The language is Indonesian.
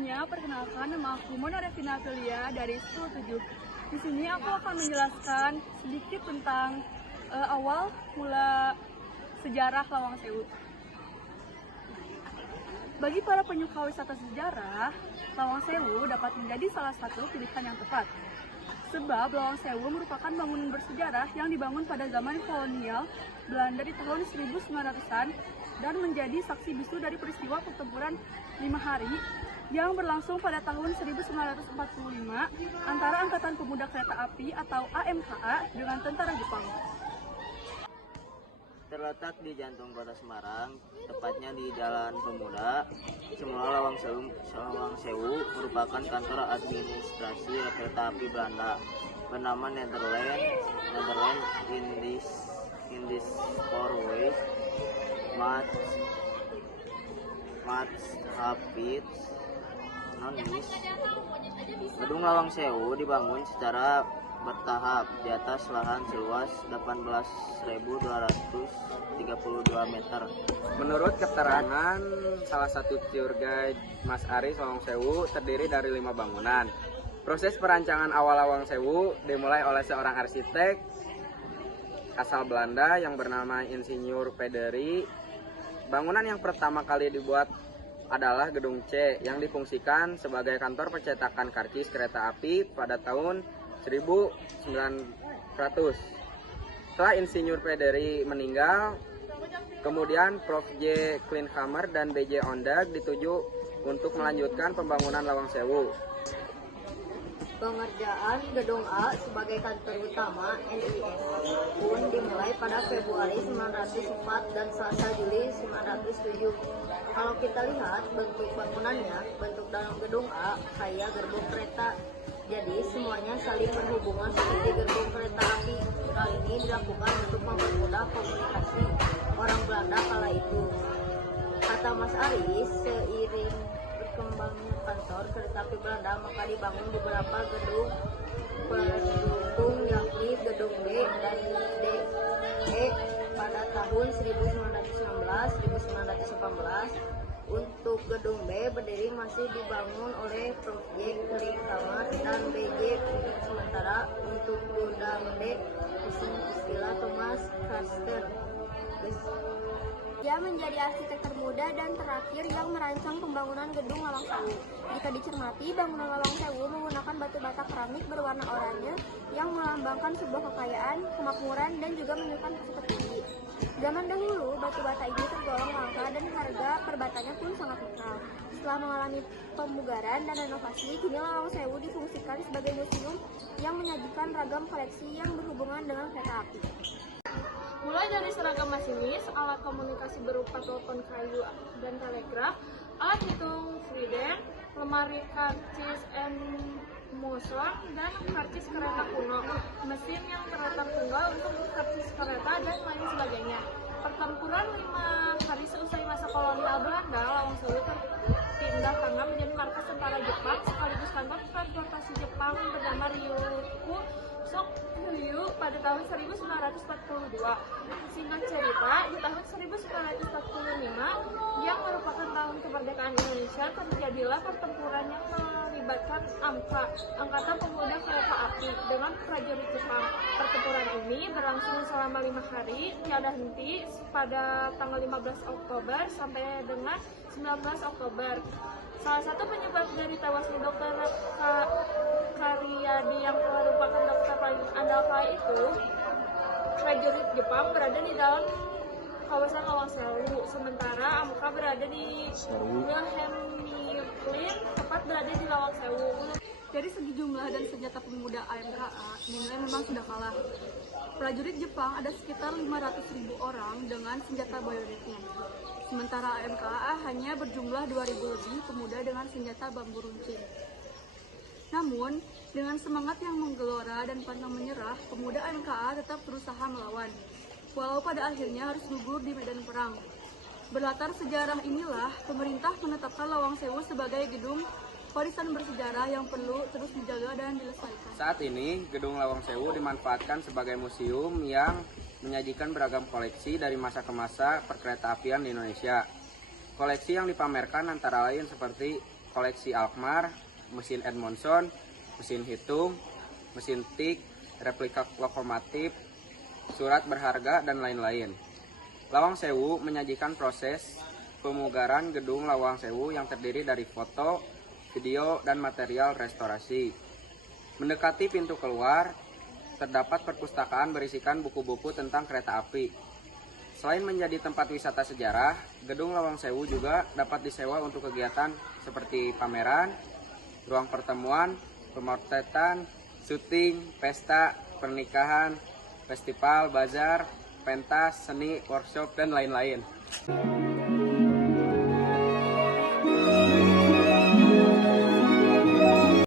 Sebelumnya, perkenalkan nama aku Mona Revina Aprilia dari 107. Di sini aku akan menjelaskan sedikit tentang awal mula sejarah Lawang Sewu. Bagi para penyuka wisata sejarah, Lawang Sewu dapat menjadi salah satu pilihan yang tepat. Sebab Lawang Sewu merupakan bangunan bersejarah yang dibangun pada zaman kolonial Belanda di tahun 1900-an dan menjadi saksi bisu dari peristiwa pertempuran 5 hari yang berlangsung pada tahun 1945 antara Angkatan Pemuda Kereta Api atau AMKA dengan tentara Jepang. Terletak di jantung kota Semarang, tepatnya di Jalan Pemuda. Semula Lawang Sewu merupakan kantor administrasi kereta api Belanda bernama Nederland Spoorweg Maatschappij Nonis. Gedung Lawang Sewu dibangun secara bertahap di atas lahan seluas 18.232 meter. Menurut keterangan salah satu tour guide Mas Aris, Lawang Sewu terdiri dari 5 bangunan. Proses perancangan awal Lawang Sewu dimulai oleh seorang arsitek asal Belanda yang bernama Insinyur Pederi. Bangunan yang pertama kali dibuat adalah Gedung C yang difungsikan sebagai kantor percetakan karcis kereta api pada tahun 1900. Setelah Insinyur Pederi meninggal, kemudian Prof. J. Kleinhammer dan B.J. Ondag dituju untuk melanjutkan pembangunan Lawang Sewu. Pengerjaan Gedung A sebagai kantor utama NIS pun dimulai pada Februari 1904 dan Selasa Juli 1907. Kalau kita lihat bentuk bangunannya, bentuk dalam Gedung A kayak gerbong kereta. Jadi semuanya saling berhubungan seperti gerbong kereta api. Hal ini dilakukan untuk mempermudah komunikasi orang Belanda kala itu. Kata Mas Aris, seiring berkembangnya kantor kereta api Belanda, maka dibangun beberapa gedung pendukung yakni Gedung B dan DE pada tahun 1919-1918. Untuk Gedung B berdiri masih dibangun oleh Prof. J. Kleinhammer dan B.J. Sementara untuk Gedung D istilah Thomas Karsten. Dia menjadi arsitek termuda dan terakhir yang merancang pembangunan Gedung Lawang Sewu. Jika dicermati, bangunan Lawang Sewu menggunakan batu bata keramik berwarna oranye yang melambangkan sebuah kekayaan, kemakmuran, dan juga menunjukkan kasih tertinggi. Zaman dahulu, batu bata ini tergolong langka dan harga per batanya pun sangat mahal. Setelah mengalami pemugaran dan renovasi, kini Lawang Sewu difungsikan sebagai museum yang menyajikan ragam koleksi yang berhubungan dengan kereta api. Mulai dari seragam masinis, alat komunikasi berupa telepon kayu dan telegraf, alat hitung Frieden, lemari karcis Moser, dan karcis kereta kuno, mesin yang kereta tunggal untuk karcis kereta, dan lain sebagainya. Pertempuran 5 hari seusai masa kolonial Belanda, Lawang Sewu terpindah tangan menjadi markas tentara Jepang sekaligus kantor transportasi Jepang bernama Ryuku Sokuryu pada tahun 1942. Singkat cerita, di tahun 1945 yang merupakan tahun kemerdekaan Indonesia, terjadilah pertempuran yang melibatkan AMKA, Angkatan Pemuda Kereta Api, dengan prajurit Jepang. Pertempuran ini berlangsung selama 5 hari, tiada henti pada tanggal 15 Oktober sampai dengan 19 Oktober. Salah satu penyebab dari tewasnya Dr. Karyadi yang merupakan dokter paling andal kala itu, prajurit Jepang berada di dalam kawasan Lawang Sewu, sementara AMKA berada di Wilhelmina, tepat berada di Lawang Sewu. Dari segi jumlah dan senjata pemuda AMKA, dinilai memang sudah kalah. Prajurit Jepang ada sekitar 500.000 orang dengan senjata bayonetknya. Sementara AMKA hanya berjumlah 2.000 lebih pemuda dengan senjata bambu runcing. Namun, dengan semangat yang menggelora dan pantang menyerah, pemuda AMKA tetap berusaha melawan, walau pada akhirnya harus gugur di medan perang. Berlatar sejarah inilah, pemerintah menetapkan Lawang Sewu sebagai gedung warisan bersejarah yang perlu terus dijaga dan dilestarikan. Saat ini, Gedung Lawang Sewu dimanfaatkan sebagai museum yang menyajikan beragam koleksi dari masa ke masa perkeretaapian di Indonesia. Koleksi yang dipamerkan antara lain seperti koleksi Alkmaar, mesin Edmondson, mesin hitung, mesin tik, replika lokomotif, surat berharga, dan lain-lain. Lawang Sewu menyajikan proses pemugaran gedung Lawang Sewu yang terdiri dari foto, video, dan material restorasi. Mendekati pintu keluar, terdapat perpustakaan berisikan buku-buku tentang kereta api. Selain menjadi tempat wisata sejarah, gedung Lawang Sewu juga dapat disewa untuk kegiatan seperti pameran, ruang pertemuan, pemotretan, syuting, pesta, pernikahan, festival, bazar, pentas, seni, workshop, dan lain-lain.